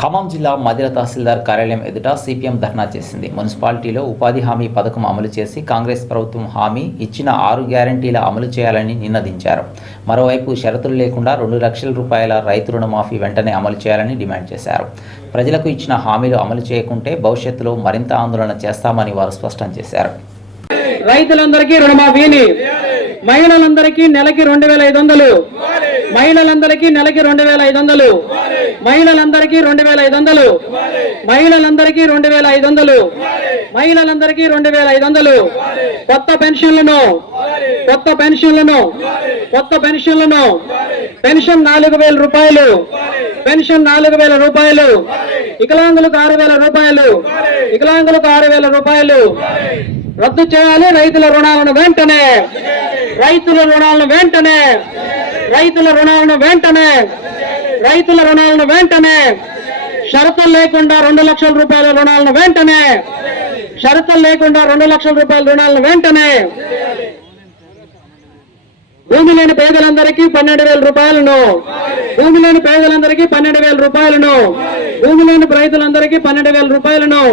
ఖమ్మం జిల్లా మదిర తహసీల్దార్ కార్యాలయం ఎదుట సిపిఎం ధర్నా చేసింది. మున్సిపాలిటీలో ఉపాధి హామీ పథకం అమలు చేసి కాంగ్రెస్ ప్రభుత్వం హామీ ఇచ్చిన 6 గ్యారంటీల అమలు చేయాలని నినదించారు. మరోవైపు షరతులు లేకుండా 2 లక్షల రూపాయల రైతు రుణమాఫీ వెంటనే అమలు చేయాలని డిమాండ్ చేశారు. ప్రజలకు ఇచ్చిన హామీలు అమలు చేయకుంటే భవిష్యత్తులో మరింత ఆందోళన చేస్తామని వారు స్పష్టం చేశారు. రైతులందరికీ రుణమాఫీని, మహిళలందరికీ నెలకి 2500, మహిళలందరికీ నెలకి 2500, మహిళలందరికీ 2500, మహిళలందరికీ 2500, మహిళలందరికీ 2500, కొత్త పెన్షన్లను పెన్షన్ 4000 రూపాయలు, పెన్షన్ 4000 రూపాయలు, వికలాంగులకు 6000 రూపాయలు, వికలాంగులకు 6000 రూపాయలు రద్దు చేయాలి. రైతుల రుణాలను వెంటనే, రైతుల రుణాలను వెంటనే, రైతుల రుణాలను వెంటనే, రైతుల రుణాలను వెంటనే, షరతులు లేకుండా 2 లక్షల రూపాయల రుణాలను వెంటనే, షరతులు లేకుండా 2 లక్షల రూపాయల రుణాలను వెంటనే, భూమి లేని పేదలందరికీ 12,000 రూపాయలను, భూమి లేని పేదలందరికీ 12,000 రూపాయలను, భూమి లేని రైతులందరికీ 12,000 రూపాయలను,